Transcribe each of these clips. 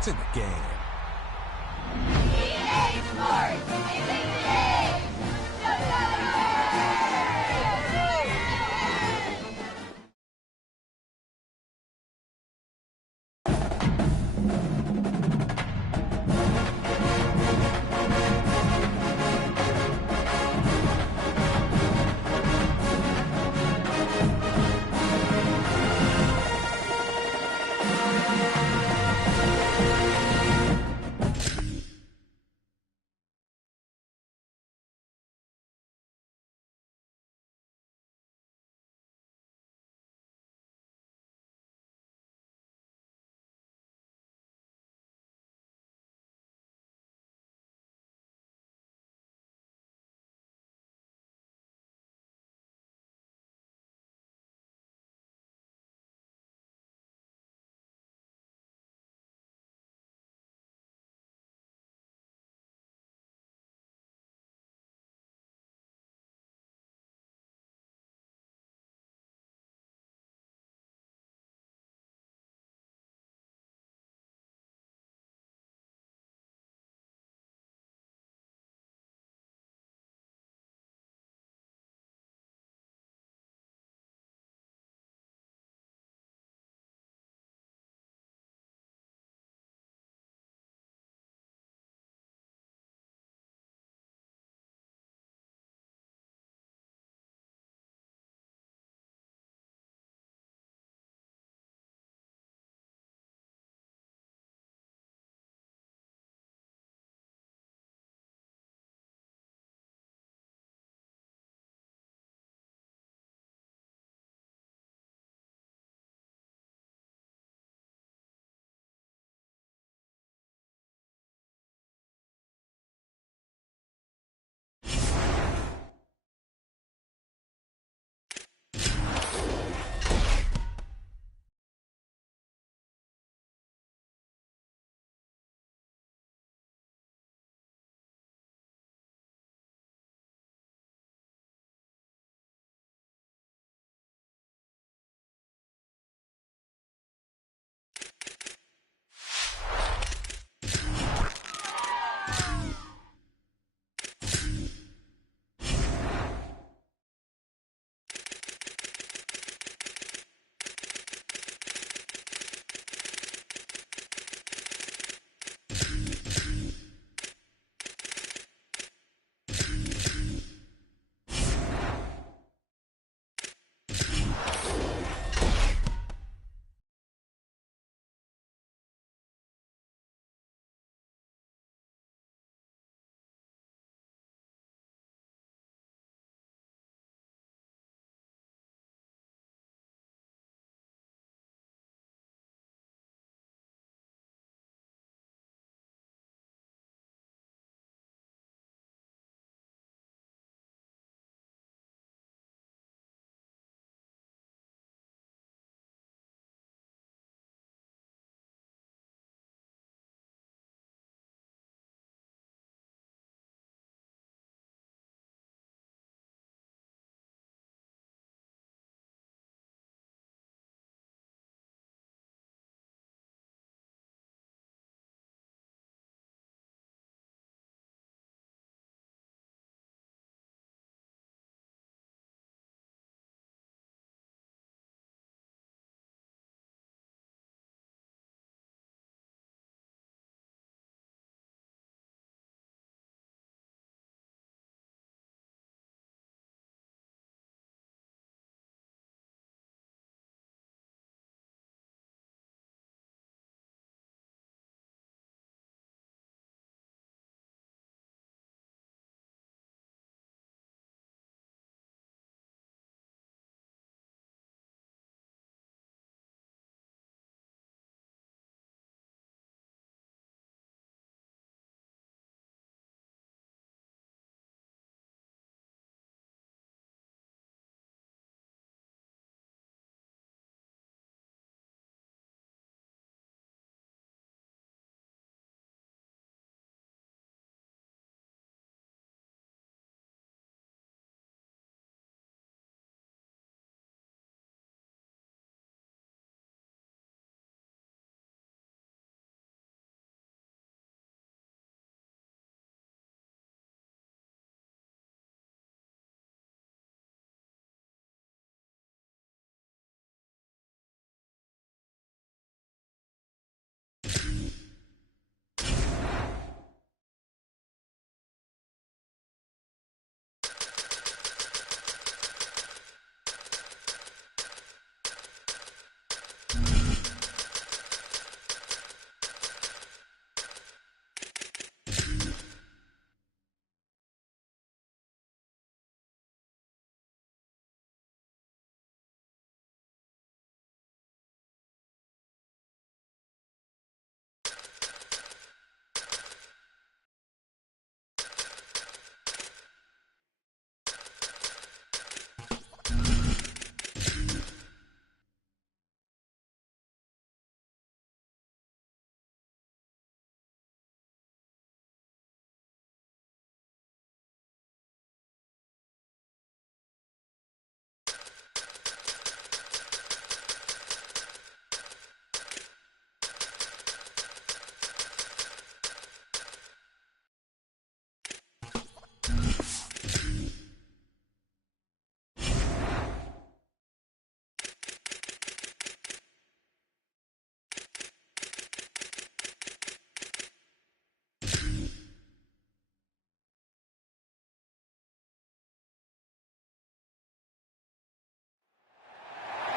It's in the game. EA Sports is in the game!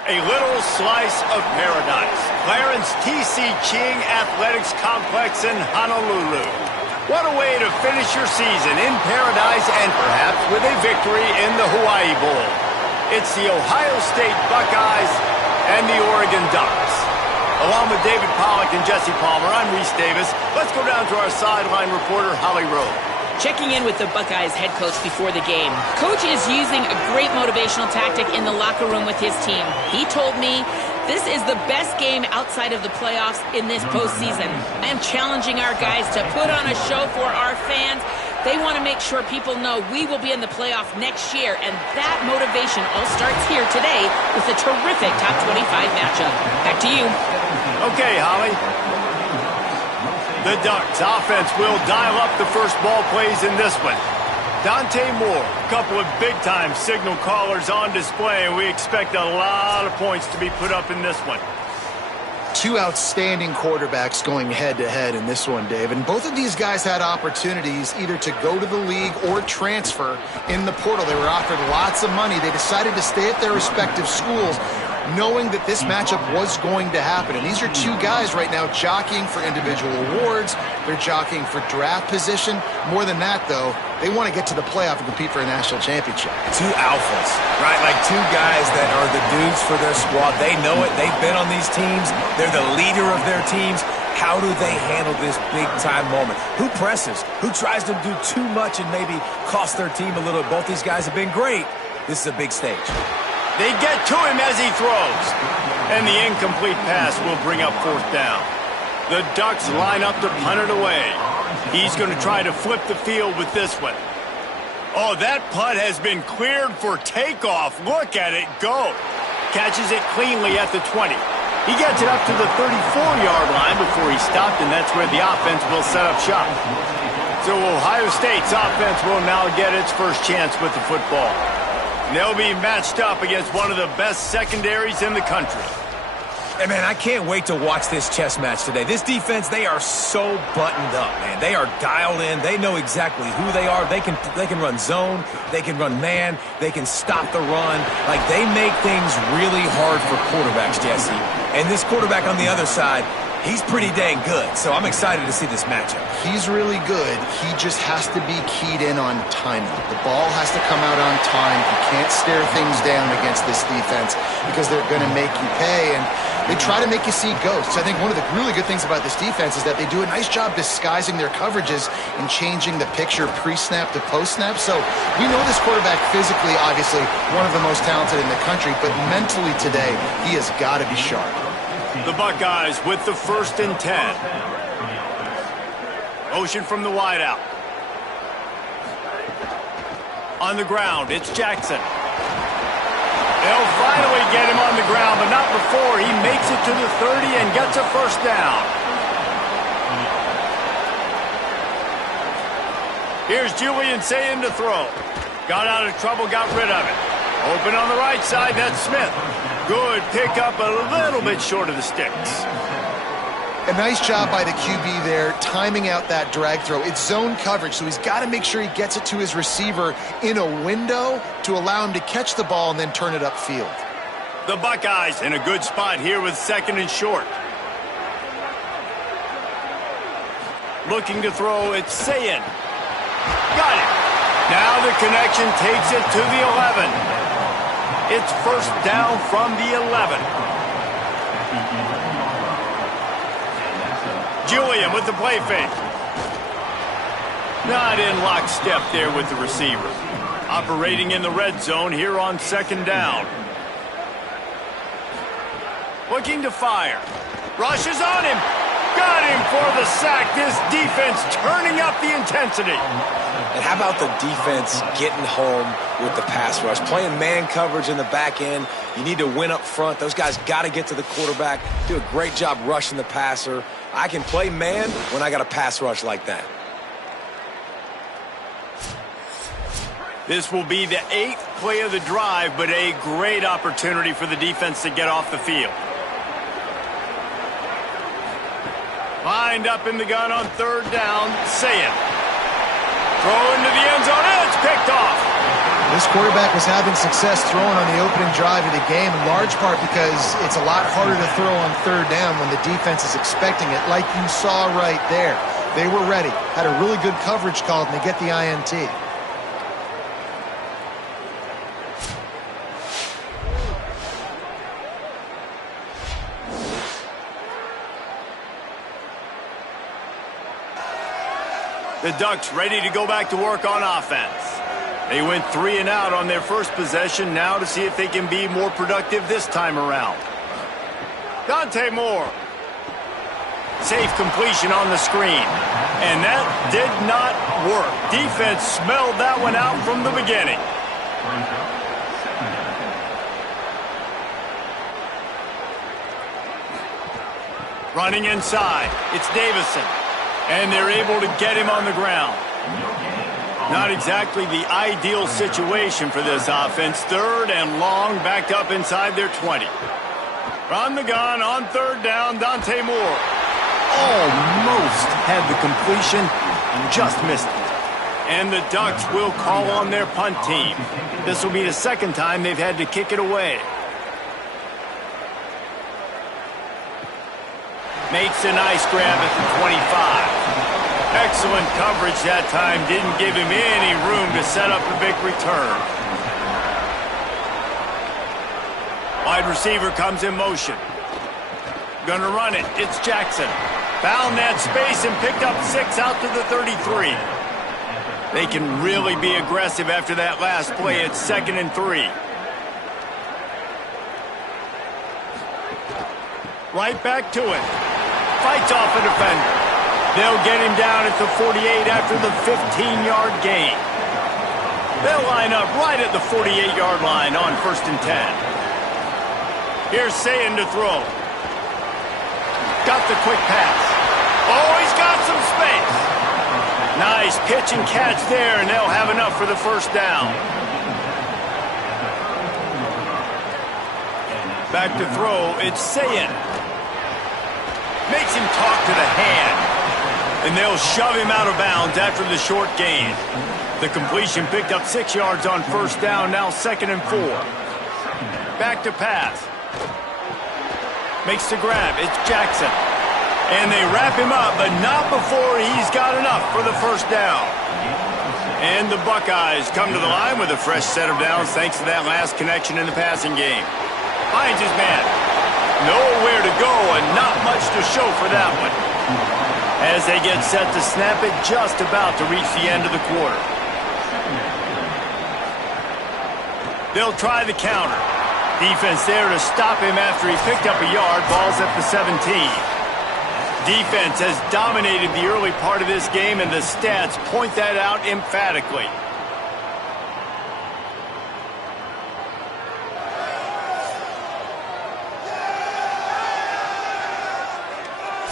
A little slice of paradise. Clarence T.C. Ching Athletics Complex in Honolulu. What a way to finish your season in paradise and perhaps with a victory in the Hawaii Bowl. It's the Ohio State Buckeyes and the Oregon Ducks. Along with David Pollack and Jesse Palmer, I'm Reese Davis. Let's go down to our sideline reporter, Holly Rowe. Checking in with the Buckeyes head coach before the game. Coach is using a great motivational tactic in the locker room with his team. He told me, this is the best game outside of the playoffs in this postseason. I am challenging our guys to put on a show for our fans. They want to make sure people know we will be in the playoff next year, and that motivation all starts here today with a terrific top 25 matchup. Back to you. Okay, Holly. The Ducks offense will dial up the first ball plays in this one. Dante Moore, a couple of big-time signal callers on display, and we expect a lot of points to be put up in this one. Two outstanding quarterbacks going head-to-head in this one, Dave. And both of these guys had opportunities either to go to the league or transfer in the portal. They were offered lots of money. They decided to stay at their respective schools, knowing that this matchup was going to happen. And these are two guys right now jockeying for individual awards. They're jockeying for draft position. More than that, though, they want to get to the playoff and compete for a national championship. Two alphas, right? Like two guys that are the dudes for their squad. They know it. They've been on these teams. They're the leader of their teams. How do they handle this big-time moment? Who presses? Who tries to do too much and maybe cost their team a little? Both these guys have been great. This is a big stage. They get to him as he throws. And the incomplete pass will bring up fourth down. The Ducks line up to punt it away. He's going to try to flip the field with this one. Oh, that punt has been cleared for takeoff. Look at it go. Catches it cleanly at the 20. He gets it up to the 34-yard line before he stopped, and that's where the offense will set up shop. So Ohio State's offense will now get its first chance with the football. They'll be matched up against one of the best secondaries in the country. And, man, I can't wait to watch this chess match today. This defense, they are so buttoned up, man. They are dialed in. They know exactly who they are. They can run zone. They can run man. They can stop the run. Like, they make things really hard for quarterbacks, Jesse. And this quarterback on the other side, he's pretty dang good, so I'm excited to see this matchup. He's really good. He just has to be keyed in on timing. The ball has to come out on time. You can't stare things down against this defense because they're going to make you pay, and they try to make you see ghosts. I think one of the really good things about this defense is that they do a nice job disguising their coverages and changing the picture pre-snap to post-snap. So we know this quarterback physically, obviously, one of the most talented in the country, but mentally today, he has got to be sharp. The Buckeyes with the 1st and 10. Motion from the wideout. On the ground, it's Jackson. They'll finally get him on the ground, but not before he makes it to the 30 and gets a first down. Here's Julian Sayin to throw. Got out of trouble, got rid of it. Open on the right side, that's Smith. Good pickup, a little bit short of the sticks. A nice job by the QB there, timing out that drag throw. It's zone coverage, so he's got to make sure he gets it to his receiver in a window to allow him to catch the ball and then turn it upfield. The Buckeyes in a good spot here with 2nd and short. Looking to throw, it's Sayin. Got it. Now the connection takes it to the 11. It's first down from the 11. Julian with the play fake. Not in lockstep there with the receiver. Operating in the red zone here on 2nd down. Looking to fire. Rushes on him. Got him for the sack. This defense turning up the intensity. And how about the defense getting home with the pass rush? Playing man coverage in the back end. You need to win up front. Those guys got to get to the quarterback. Do a great job rushing the passer. I can play man when I got a pass rush like that. This will be the 8th play of the drive, but a great opportunity for the defense to get off the field. Lined up in the gun on 3rd down, Sayin. Throw into the end zone, and it's picked off. This quarterback was having success throwing on the opening drive of the game, in large part because it's a lot harder to throw on third down when the defense is expecting it, like you saw right there. They were ready, had a really good coverage called, and they get the INT. The Ducks ready to go back to work on offense. They went 3 and out on their first possession, now to see if they can be more productive this time around. Dante Moore. Safe completion on the screen. And that did not work. Defense smelled that one out from the beginning. Running inside, it's Davison. And they're able to get him on the ground. Not exactly the ideal situation for this offense. 3rd and long, backed up inside their 20. From the gun on 3rd down, Dante Moore. Almost had the completion, just missed it. And the Ducks will call on their punt team. This will be the 2nd time they've had to kick it away. Makes a nice grab at the 25. Excellent coverage that time. Didn't give him any room to set up a big return. Wide receiver comes in motion. Gonna run it. It's Jackson. Found that space and picked up 6 out to the 33. They can really be aggressive after that last play. It's 2nd and 3. Right back to it. Fights off a defender. They'll get him down at the 48 after the 15-yard gain. They'll line up right at the 48-yard line on 1st and 10. Here's Sayin to throw. Got the quick pass. Oh, he's got some space. Nice pitch and catch there, and they'll have enough for the 1st down. Back to throw, it's Sayin. Makes him talk to the hand. And they'll shove him out of bounds after the short gain. The completion picked up 6 yards on 1st down, now 2nd and 4. Back to pass. Makes the grab, it's Jackson. And they wrap him up, but not before he's got enough for the 1st down. And the Buckeyes come to the line with a fresh set of downs thanks to that last connection in the passing game. Finds his man. Nowhere to go and not much to show for that one. As they get set to snap it, just about to reach the end of the quarter. They'll try the counter. Defense there to stop him after he picked up a yard. Ball's at the 17. Defense has dominated the early part of this game, and the stats point that out emphatically.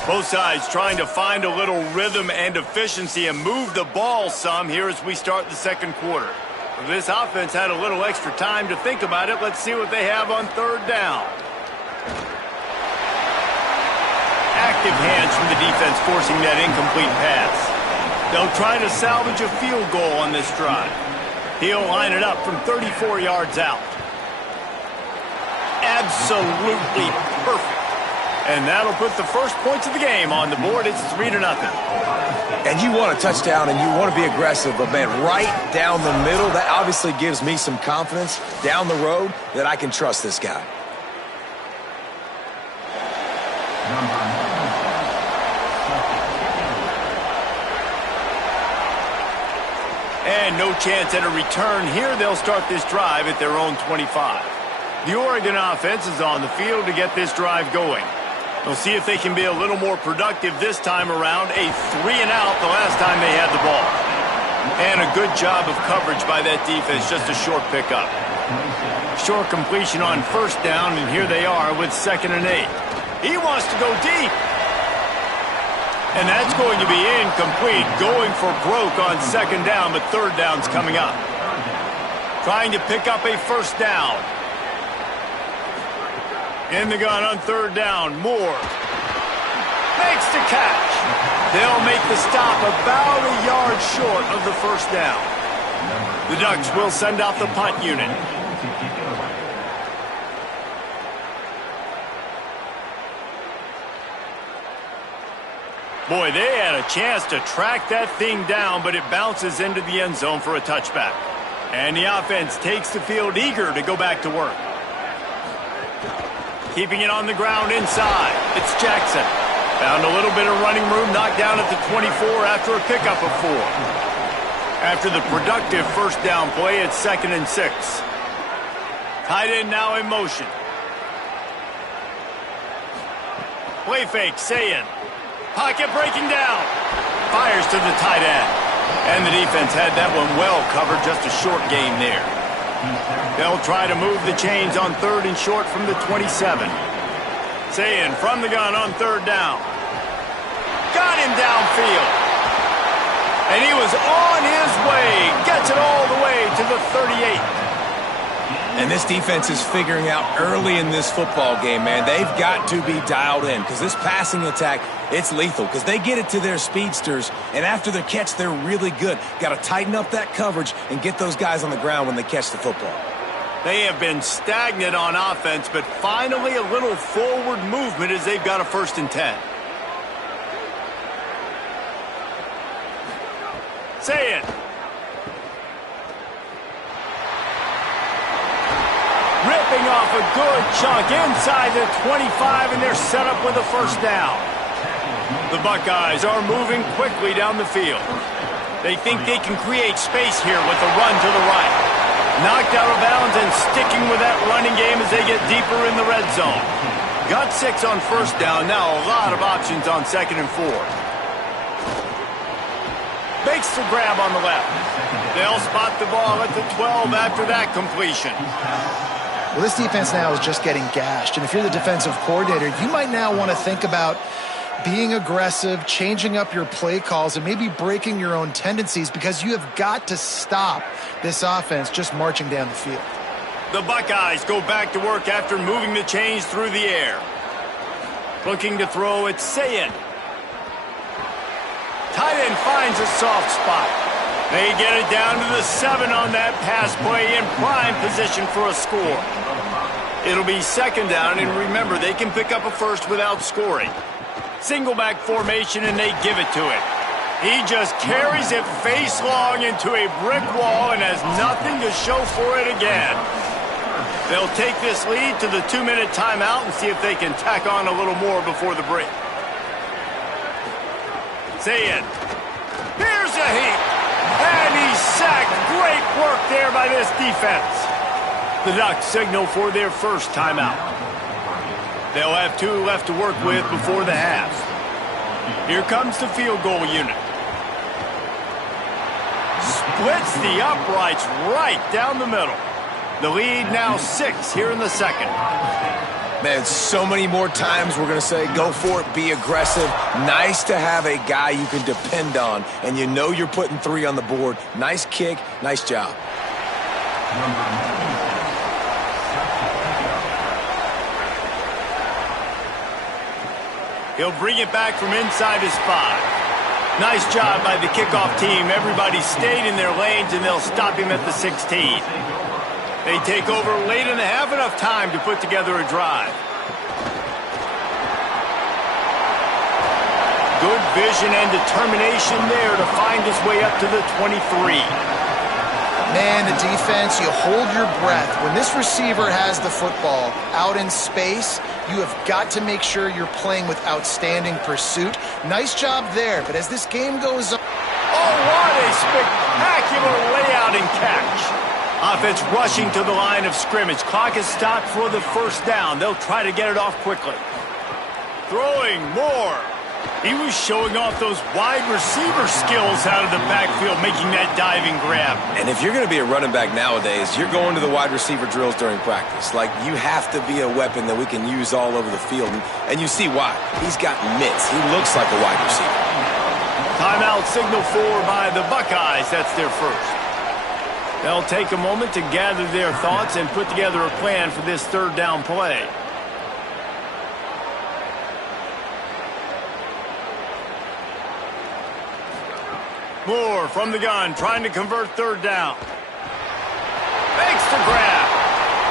Both sides trying to find a little rhythm and efficiency and move the ball some here as we start the 2nd quarter. This offense had a little extra time to think about it. Let's see what they have on 3rd down. Active hands from the defense forcing that incomplete pass. They'll try to salvage a field goal on this drive. He'll line it up from 34 yards out. Absolutely perfect. And that'll put the first points of the game on the board. It's 3-0. And you want a touchdown and you want to be aggressive, but man, right down the middle, that obviously gives me some confidence down the road that I can trust this guy. And no chance at a return here. They'll start this drive at their own 25. The Oregon offense is on the field to get this drive going. They'll see if they can be a little more productive this time around. A 3-and-out the last time they had the ball. And a good job of coverage by that defense, just a short pickup. Short completion on 1st down, and here they are with 2nd and 8. He wants to go deep. And that's going to be incomplete. Going for broke on 2nd down, but 3rd down's coming up. Trying to pick up a 1st down. In the gun on 3rd down, Moore makes the catch. They'll make the stop about a yard short of the 1st down. The Ducks will send out the punt unit. Boy, they had a chance to track that thing down, but it bounces into the end zone for a touchback. And the offense takes the field eager to go back to work. Keeping it on the ground inside. It's Jackson. Found a little bit of running room, knocked down at the 24 after a pickup of 4. After the productive first down play, it's 2nd and 6. Tight end now in motion. Play fake, Sayin. Pocket breaking down. Fires to the tight end. And the defense had that one well covered, just a short gain there. They'll try to move the chains on 3rd and short from the 27. Sayin from the gun on 3rd down. Got him downfield. And he was on his way. Gets it all the way to the 38. And this defense is figuring out early in this football game, man. They've got to be dialed in because this passing attack, it's lethal because they get it to their speedsters, and after the catch, they're really good. Got to tighten up that coverage and get those guys on the ground when they catch the football. They have been stagnant on offense, but finally a little forward movement as they've got a 1st and 10. Say it. Ripping off a good chunk inside the 25, and they're set up with a 1st down. The Buckeyes are moving quickly down the field. They think they can create space here with the run to the right. Knocked out of bounds and sticking with that running game as they get deeper in the red zone. Got 6 on 1st down. Now a lot of options on 2nd and 4. Makes the grab on the left. They'll spot the ball at the 12 after that completion. Well, this defense now is just getting gashed. And if you're the defensive coordinator, you might now want to think about being aggressive, changing up your play calls, and maybe breaking your own tendencies because you have got to stop this offense just marching down the field. The Buckeyes go back to work after moving the chains through the air. Looking to throw, it's Sayin. Tight end finds a soft spot. They get it down to the 7 on that pass play in prime position for a score. It'll be 2nd down, and remember, they can pick up a 1st without scoring. Single back formation, and they give it to him. He just carries it face long into a brick wall and has nothing to show for it again. They'll take this lead to the 2-minute timeout and see if they can tack on a little more before the break. Sayin. Here's a heap. And he's sacked. Great work there by this defense. The Ducks signal for their 1st timeout. They'll have 2 left to work with before the half. Here comes the field goal unit. Splits the uprights right down the middle. The lead now 6 here in the 2nd. Man, so many more times we're going to say, go for it, be aggressive. Nice to have a guy you can depend on, and you know you're putting 3 on the board. Nice kick, nice job. He'll bring it back from inside his 5. Nice job by the kickoff team. Everybody stayed in their lanes, and they'll stop him at the 16. They take over late and have enough time to put together a drive. Good vision and determination there to find his way up to the 23. Man, the defense, you hold your breath. When this receiver has the football out in space, you have got to make sure you're playing with outstanding pursuit. Nice job there, but as this game goes on... Oh, what a spectacular layout and catch. Offense rushing to the line of scrimmage. Clock is stopped for the 1st down. They'll try to get it off quickly. Throwing more. He was showing off those wide receiver skills out of the backfield, making that diving grab. And if you're going to be a running back nowadays, you're going to the wide receiver drills during practice. Like, you have to be a weapon that we can use all over the field. And you see why. He's got mitts. He looks like a wide receiver. Timeout signal for by the Buckeyes. That's their 1st. They'll take a moment to gather their thoughts and put together a plan for this 3rd down play. Moore from the gun, trying to convert third down. Makes the grab.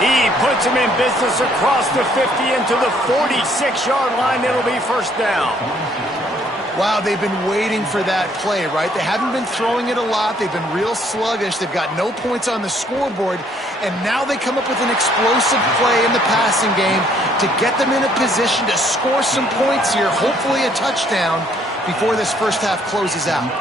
He puts him in business across the 50 into the 46-yard line. It'll be first down. Wow, they've been waiting for that play, right? They haven't been throwing it a lot. They've been real sluggish. They've got no points on the scoreboard. And now they come up with an explosive play in the passing game to get them in a position to score some points here, hopefully a touchdown, before this first half closes out.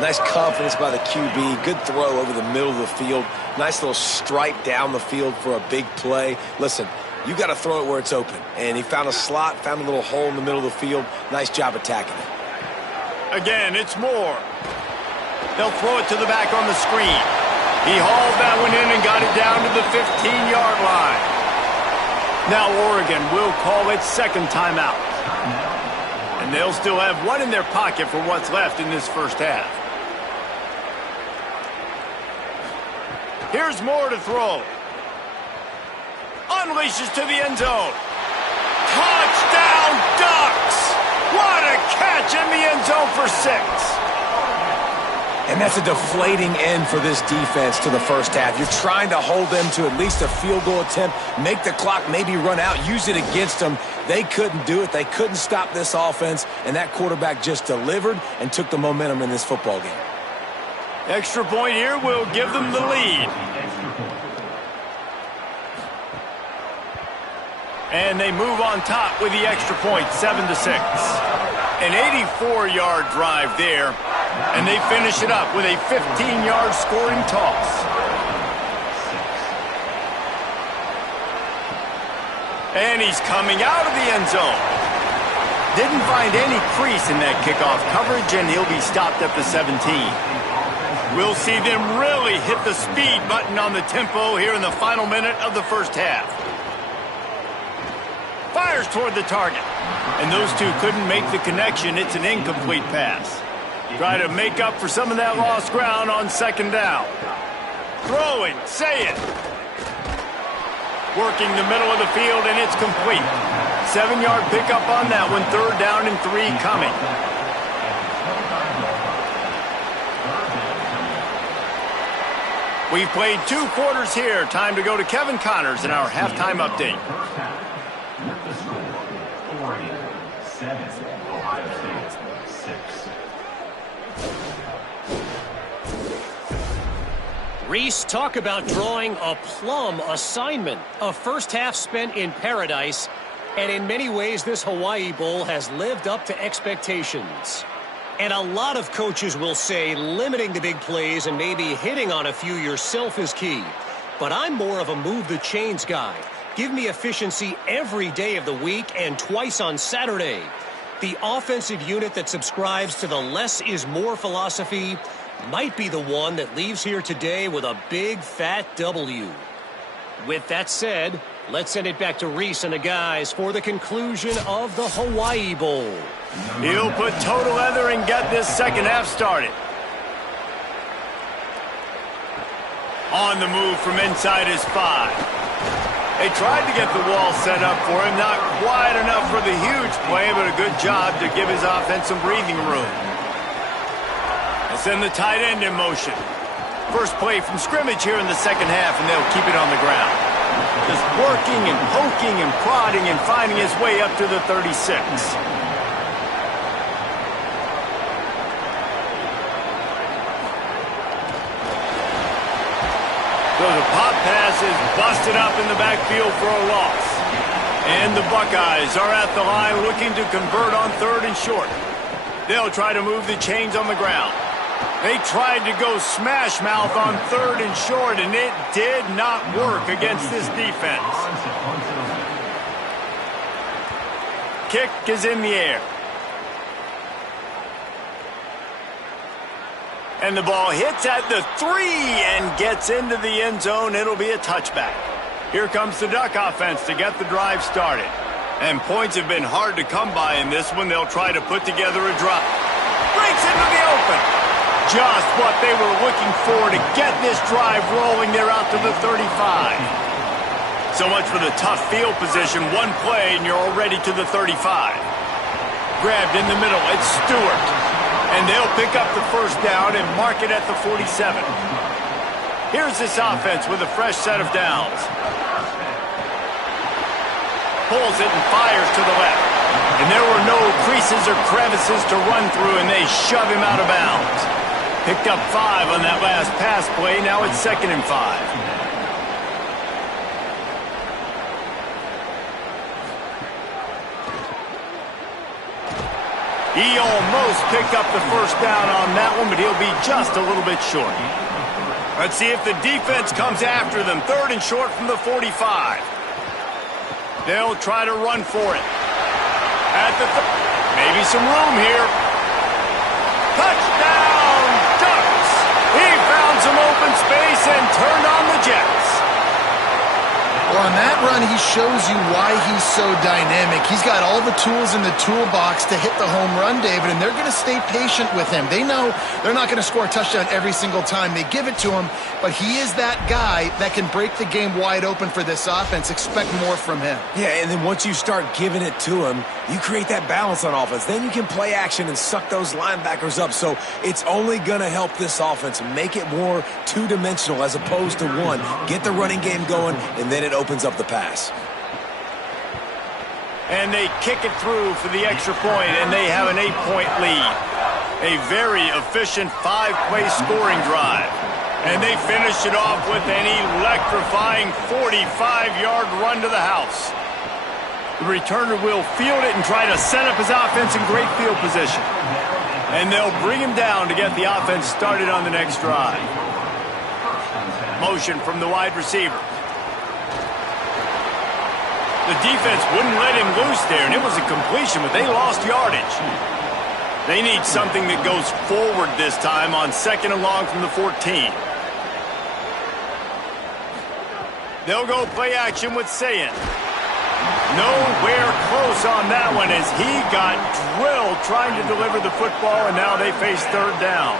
Nice confidence by the QB. Good throw over the middle of the field. Nice little stripe down the field for a big play. Listen, you got to throw it where it's open. And he found a slot, found a little hole in the middle of the field. Nice job attacking it. Again, it's Moore. They'll throw it to the back on the screen. He hauled that one in and got it down to the 15-yard line. Now Oregon will call its second timeout. And they'll still have one in their pocket for what's left in this first half. Here's Moore to throw. Unleashes to the end zone. Touchdown, Ducks! What a catch in the end zone for 6. And that's a deflating end for this defense to the first half. You're trying to hold them to at least a field goal attempt, make the clock maybe run out, use it against them. They couldn't do it. They couldn't stop this offense, and that quarterback just delivered and took the momentum in this football game. Extra point here will give them the lead. And they move on top with the extra point, 7-6. An 84-yard drive there, and they finish it up with a 15-yard scoring toss. And he's coming out of the end zone. Didn't find any crease in that kickoff coverage, and he'll be stopped at the 17. We'll see them really hit the speed button on the tempo here in the final minute of the first half. Fires toward the target. And those two couldn't make the connection. It's an incomplete pass. Try to make up for some of that lost ground on second down. Throwing, say it. Working the middle of the field, and it's complete. 7-yard pickup on that one. Third down and 3 coming. We've played 2 quarters here. Time to go to Kevin Connors in our halftime update. Reese, talk about drawing a plum assignment. A first half spent in paradise, and in many ways this Hawaii Bowl has lived up to expectations. And a lot of coaches will say limiting the big plays and maybe hitting on a few yourself is key. But I'm more of a move the chains guy. Give me efficiency every day of the week and twice on Saturday. The offensive unit that subscribes to the less is more philosophy might be the one that leaves here today with a big fat W. With that said, let's send it back to Reese and the guys for the conclusion of the Hawaii Bowl. He'll put total leather and get this second half started. On the move from inside his 5. They tried to get the wall set up for him. Not quite enough for the huge play, but a good job to give his offense some breathing room. They'll send the tight end in motion. First play from scrimmage here in the second half, and they'll keep it on the ground. Just working and poking and prodding and finding his way up to the 36. So the pop pass is busted up in the backfield for a loss. And the Buckeyes are at the line looking to convert on 3rd and short. They'll try to move the chains on the ground. They tried to go smash mouth on 3rd and short, and it did not work against this defense. Kick is in the air. And the ball hits at the 3 and gets into the end zone. It'll be a touchback. Here comes the Duck offense to get the drive started. And points have been hard to come by in this one. They'll try to put together a drive. Breaks into the open. Just what they were looking for to get this drive rolling. They're out to the 35. So much for the tough field position. One play and you're already to the 35. Grabbed in the middle. It's Stewart. And they'll pick up the first down and mark it at the 47. Here's this offense with a fresh set of downs. Pulls it and fires to the left. And there were no creases or crevices to run through, and they shove him out of bounds. Picked up 5 on that last pass play. Now it's 2nd and 5. He almost picked up the first down on that one, but he'll be just a little bit short. Let's see if the defense comes after them. 3rd and short from the 45. They'll try to run for it. At the maybe some room here. Touchdown, Ducks! He found some open space and turned on the Jets. Well, on that run, he shows you why he's so dynamic. He's got all the tools in the toolbox to hit the home run, David, and they're going to stay patient with him. They know they're not going to score a touchdown every single time they give it to him, but he is that guy that can break the game wide open for this offense. Expect more from him. Yeah, and then once you start giving it to him, you create that balance on offense. Then you can play action and suck those linebackers up. So it's only going to help this offense make it more two-dimensional as opposed to one. Get the running game going, and then it opens up the pass. And they kick it through for the extra point, and they have an 8-point lead. A very efficient 5-play scoring drive. And they finish it off with an electrifying 45-yard run to the house. The returner will field it and try to set up his offense in great field position. And they'll bring him down to get the offense started on the next drive. Motion from the wide receiver. The defense wouldn't let him loose there, and it was a completion, but they lost yardage. They need something that goes forward this time on 2nd and long from the 14. They'll go play action with Sayin. Nowhere close on that one as he got drilled trying to deliver the football, and now they face 3rd down.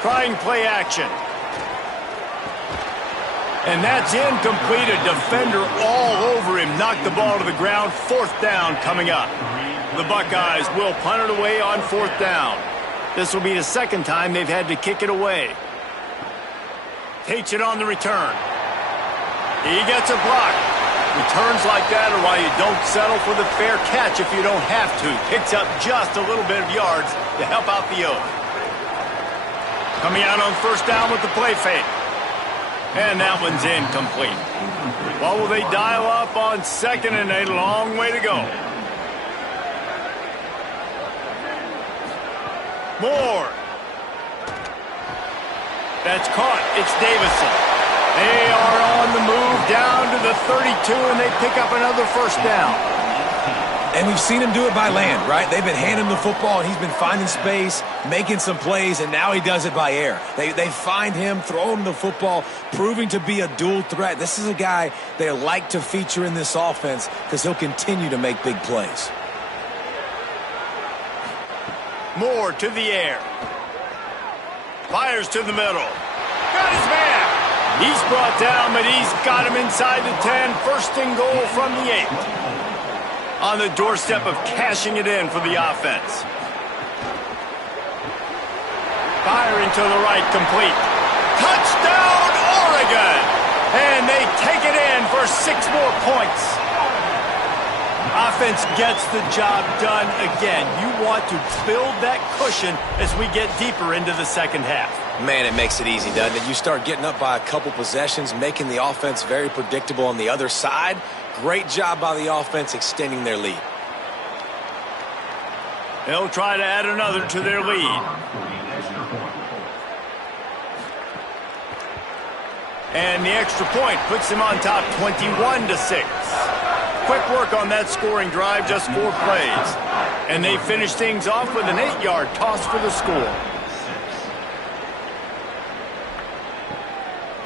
Trying play action. And that's incomplete. A defender all over him. Knocked the ball to the ground. 4th down coming up. The Buckeyes will punt it away on 4th down. This will be the 2nd time they've had to kick it away. Takes it on the return. He gets a block. Returns like that are why you don't settle for the fair catch if you don't have to. Picks up just a little bit of yards to help out the Oak. Coming out on 1st down with the play fake. And that one's incomplete. Well, will they dial up on 2nd and a long way to go? Moore. That's caught. It's Davison. They are on the move down to the 32, and they pick up another 1st down. And we've seen him do it by land, right? They've been handing him the football, and he's been finding space, making some plays, and now he does it by air. They find him, throw him the football, proving to be a dual threat. This is a guy they like to feature in this offense because he'll continue to make big plays. Moore to the air. Fires to the middle. Got his man. He's brought down, but he's got him inside the 10. 1st and goal from the 8. On the doorstep of cashing it in for the offense. Firing to the right, complete. Touchdown, Oregon! And they take it in for 6 more points. Offense gets the job done again. You want to build that cushion as we get deeper into the 2nd half. Man, it makes it easy, doesn't it? You start getting up by a couple possessions, making the offense very predictable on the other side. Great job by the offense extending their lead. They'll try to add another to their lead. And the extra point puts them on top 21-6. Quick work on that scoring drive, just 4 plays. And they finish things off with an 8-yard toss for the score.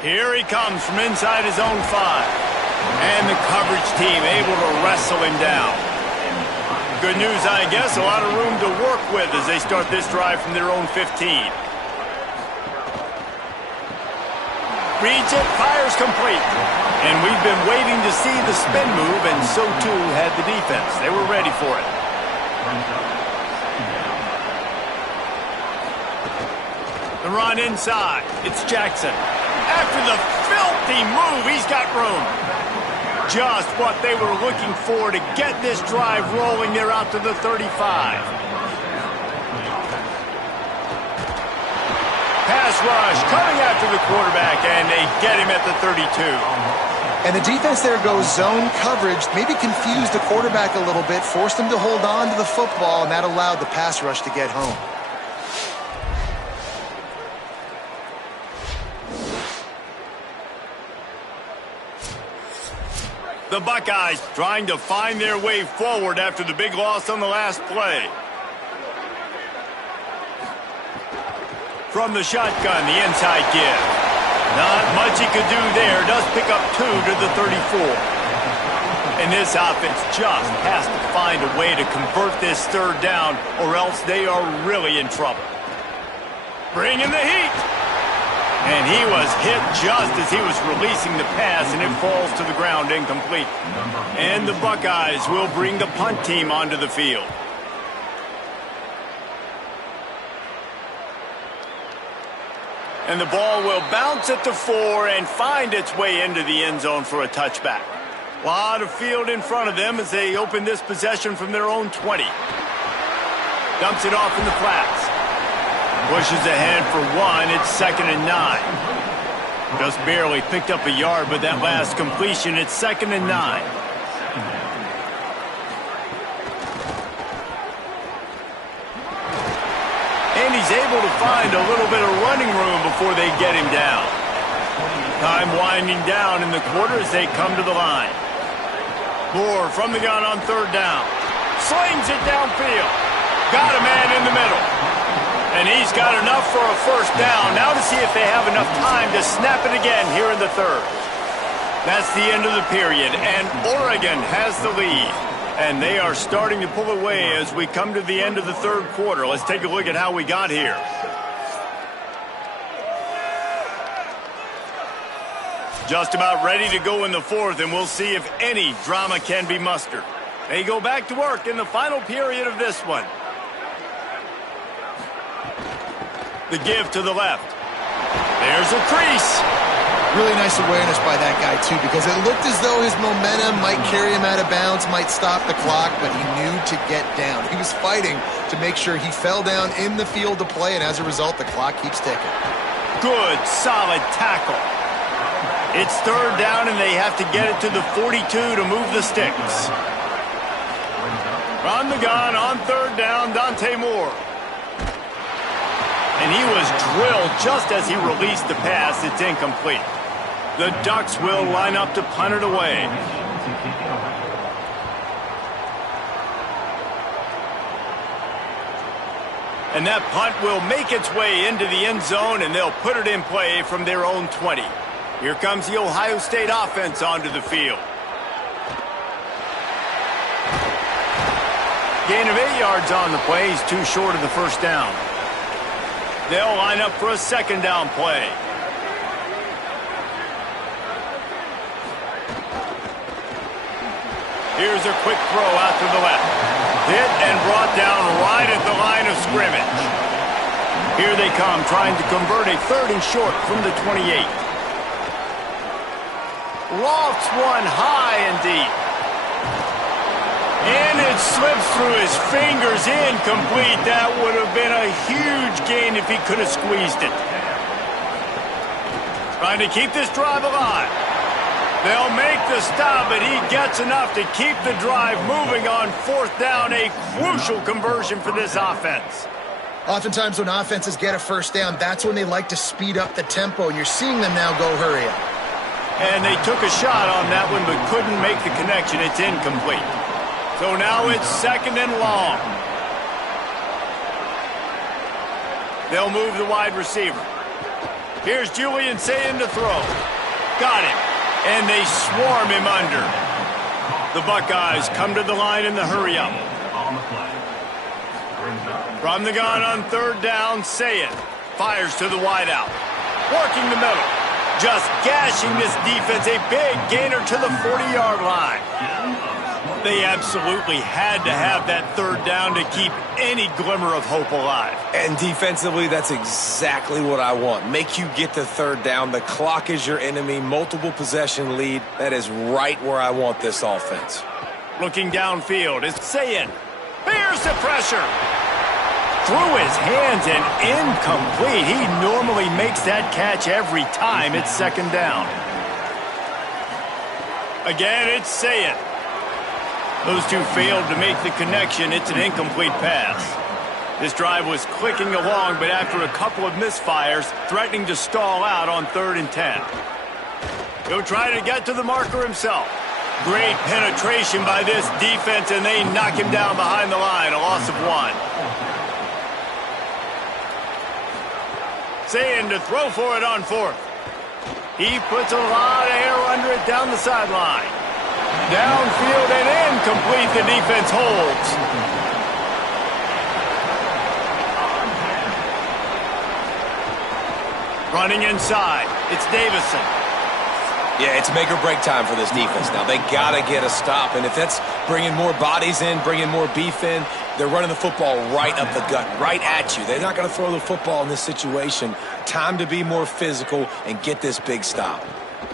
Here he comes from inside his own 5. And the coverage team able to wrestle him down. Good news, I guess, a lot of room to work with as they start this drive from their own 15. Reads it, fires complete. And we've been waiting to see the spin move, and so too had the defense. They were ready for it. The run inside. It's Jackson. After the filthy move, he's got room. Just what they were looking for to get this drive rolling. They're out to the 35. Pass rush coming after the quarterback, and they get him at the 32. And the defense there goes zone coverage, maybe confused the quarterback a little bit, forced him to hold on to the football, and that allowed the pass rush to get home. The Buckeyes trying to find their way forward after the big loss on the last play. From the shotgun, the inside give. Not much he could do there. Does pick up 2 to the 34. And this offense just has to find a way to convert this third down, or else they are really in trouble. Bring in the heat. And he was hit just as he was releasing the pass, and it falls to the ground incomplete. And the Buckeyes will bring the punt team onto the field. And the ball will bounce at the 4 and find its way into the end zone for a touchback. A lot of field in front of them as they open this possession from their own 20. Dumps it off in the flats. Pushes ahead for 1. It's 2nd and 9. Just barely picked up a yard with that last completion. It's 2nd and 9. And he's able to find a little bit of running room before they get him down. Time winding down in the quarter as they come to the line. Moore from the gun on 3rd down. Slings it downfield. Got a man in the middle. And he's got enough for a 1st down. Now to see if they have enough time to snap it again here in the 3rd. That's the end of the period, and Oregon has the lead. And they are starting to pull away as we come to the end of the 3rd quarter. Let's take a look at how we got here. Just about ready to go in the 4th, and we'll see if any drama can be mustered. They go back to work in the final period of this one. The give to the left. There's a crease. Really nice awareness by that guy, too, because it looked as though his momentum might carry him out of bounds, might stop the clock, but he knew to get down. He was fighting to make sure he fell down in the field to play, and as a result, the clock keeps ticking. Good, solid tackle. It's 3rd down, and they have to get it to the 42 to move the sticks. From the gun on 3rd down, Dante Moore. And he was drilled just as he released the pass. It's incomplete. The Ducks will line up to punt it away. And that punt will make its way into the end zone, and they'll put it in play from their own 20. Here comes the Ohio State offense onto the field. Gain of 8 yards on the play. He's too short of the 1st down. They'll line up for a 2nd down play. Here's a quick throw out to the left. Hit and brought down right at the line of scrimmage. Here they come, trying to convert a 3rd and short from the 28. Lofts one high and deep. And it slips through his fingers, incomplete. That would have been a huge gain if he could have squeezed it. Trying to keep this drive alive. They'll make the stop, but he gets enough to keep the drive moving on 4th down. A crucial conversion for this offense. Oftentimes when offenses get a 1st down, that's when they like to speed up the tempo, and you're seeing them now go hurry up. And they took a shot on that one, but couldn't make the connection. It's incomplete. So now it's 2nd and long. They'll move the wide receiver. Here's Julian Sayin to throw. Got him. And they swarm him under. The Buckeyes come to the line in the hurry-up. From the gun on 3rd down, Sayin fires to the wideout. Working the middle. Just gashing this defense. A big gainer to the 40-yard line. They absolutely had to have that third down to keep any glimmer of hope alive. And defensively, that's exactly what I want. Make you get the third down. The clock is your enemy. Multiple possession lead. That is right where I want this offense. Looking downfield is Sayin. Bears the pressure. Through his hands and incomplete. He normally makes that catch every time it's second down. Again, it's Sayin. Those two failed to make the connection. It's an incomplete pass. This drive was clicking along, but after a couple of misfires, threatening to stall out on 3rd and 10. He'll try to get to the marker himself. Great penetration by this defense, and they knock him down behind the line, a loss of 1. Sayin to throw for it on 4th. He puts a lot of air under it down the sideline. Downfield and incomplete. The defense holds. Running inside. It's Davison. Yeah, it's make or break time for this defense now. They got to get a stop, and if that's bringing more bodies in, bringing more beef in, they're running the football right up the gut, right at you. They're not going to throw the football in this situation. Time to be more physical and get this big stop.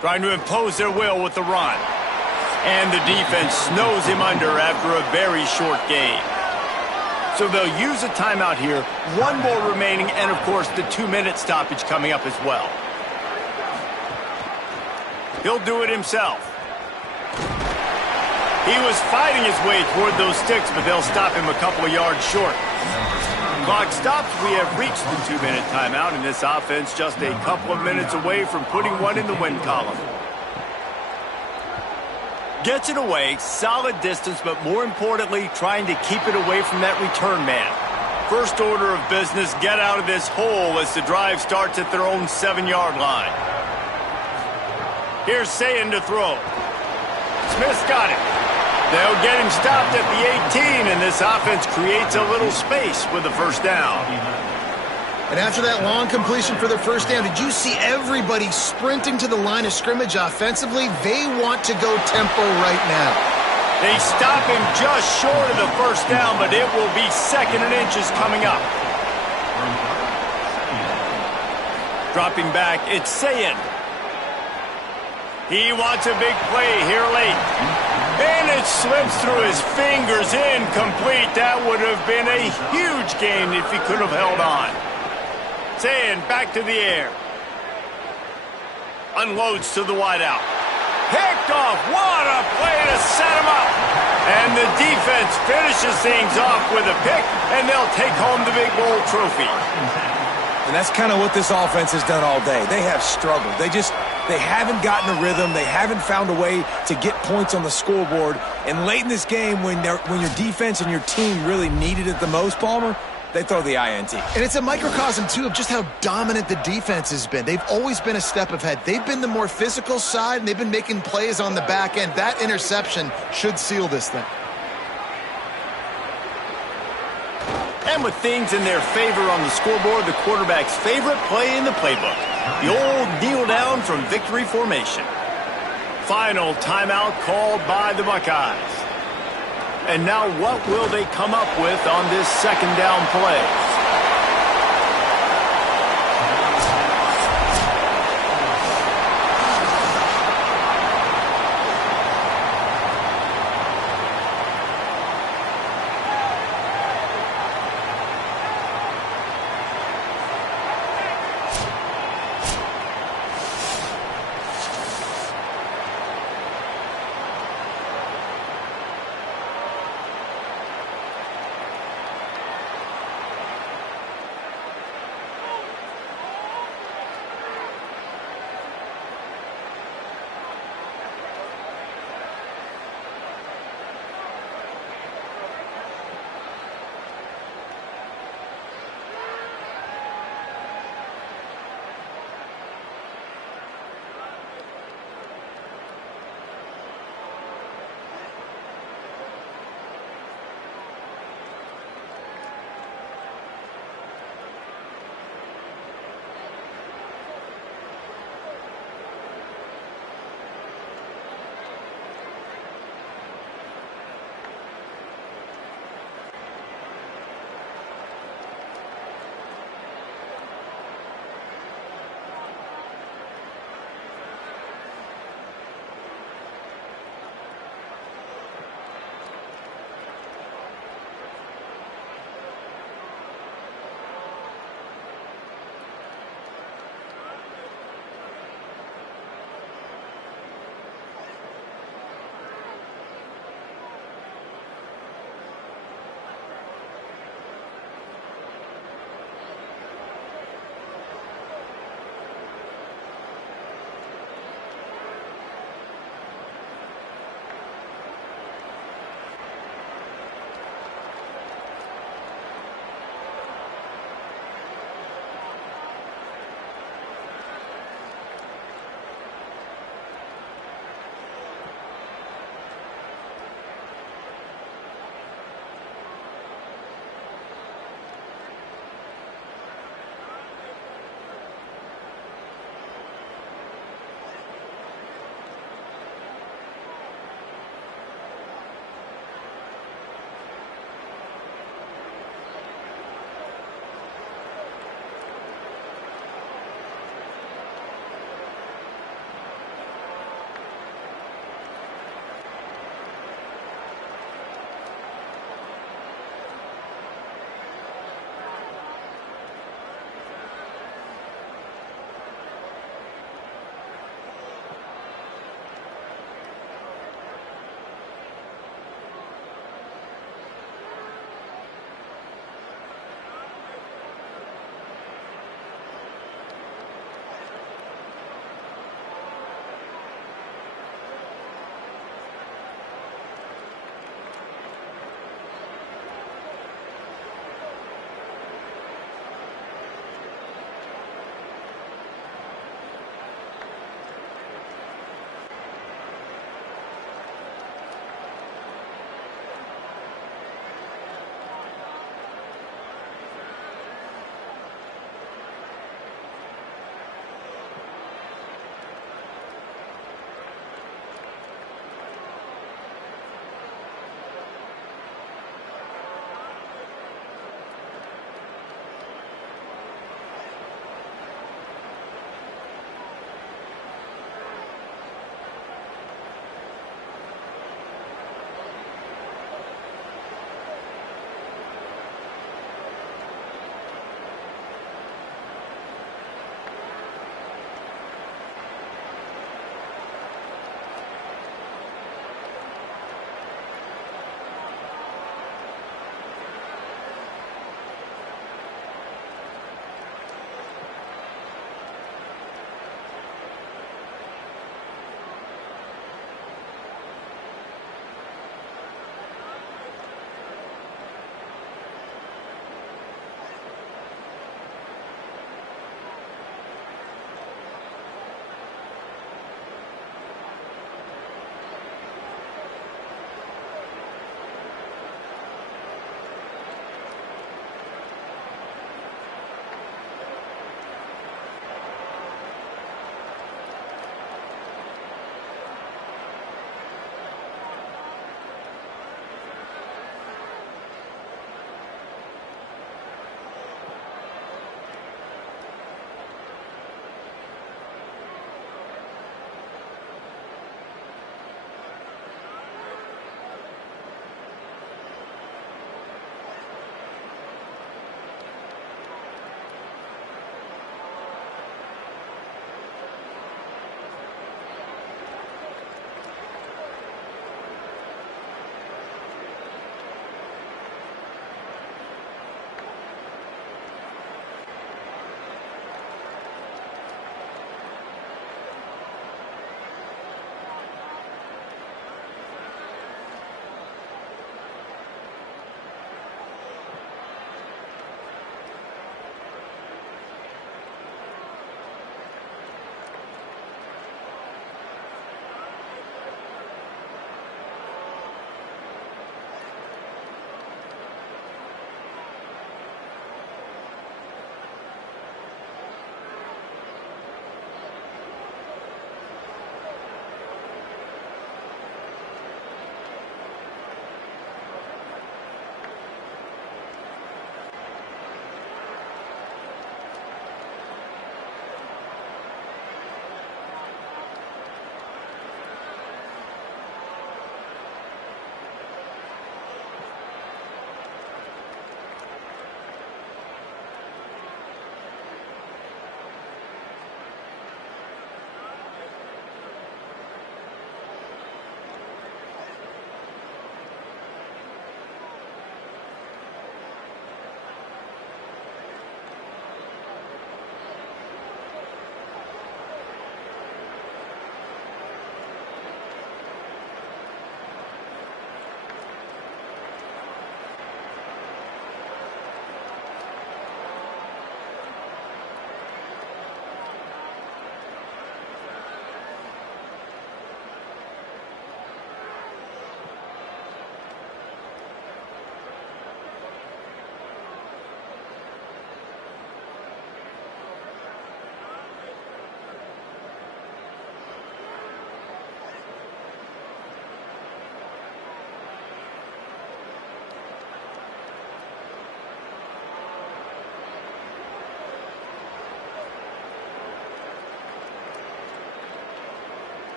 Trying to impose their will with the run. And the defense snows him under after a very short game. So they'll use a timeout here. 1 more remaining, and of course the 2-minute stoppage coming up as well. He'll do it himself. He was fighting his way toward those sticks, but they'll stop him a couple of yards short. Clock stops. We have reached the 2-minute timeout, and this offense just a couple of minutes away from putting one in the win column. Gets it away, solid distance, but more importantly, trying to keep it away from that return man. First order of business, get out of this hole as the drive starts at their own 7-yard line. Here's Sayin to throw. Smith's got it. They'll get him stopped at the 18, and this offense creates a little space with the first down. And after that long completion for their first down, did you see everybody sprinting to the line of scrimmage offensively? They want to go tempo right now. They stop him just short of the first down, but it will be 2nd and inches coming up. Dropping back, it's Sayin. He wants a big play here late. And it slips through his fingers, incomplete. That would have been a huge gain if he could have held on. Sayin back to the air. Unloads to the wideout. Picked off. What a play to set him up. And the defense finishes things off with a pick, and they'll take home the Big Bowl trophy. And that's kind of what this offense has done all day. They have struggled. They haven't gotten a rhythm. They haven't found a way to get points on the scoreboard. And late in this game, when your defense and your team really needed it the most, Palmer, they throw the INT. And it's a microcosm, too, of just how dominant the defense has been. They've always been a step ahead. They've been the more physical side, and they've been making plays on the back end. That interception should seal this thing. And with things in their favor on the scoreboard, the quarterback's favorite play in the playbook. The old kneel down from victory formation. Final timeout called by the Buckeyes. And now what will they come up with on this 2nd down play?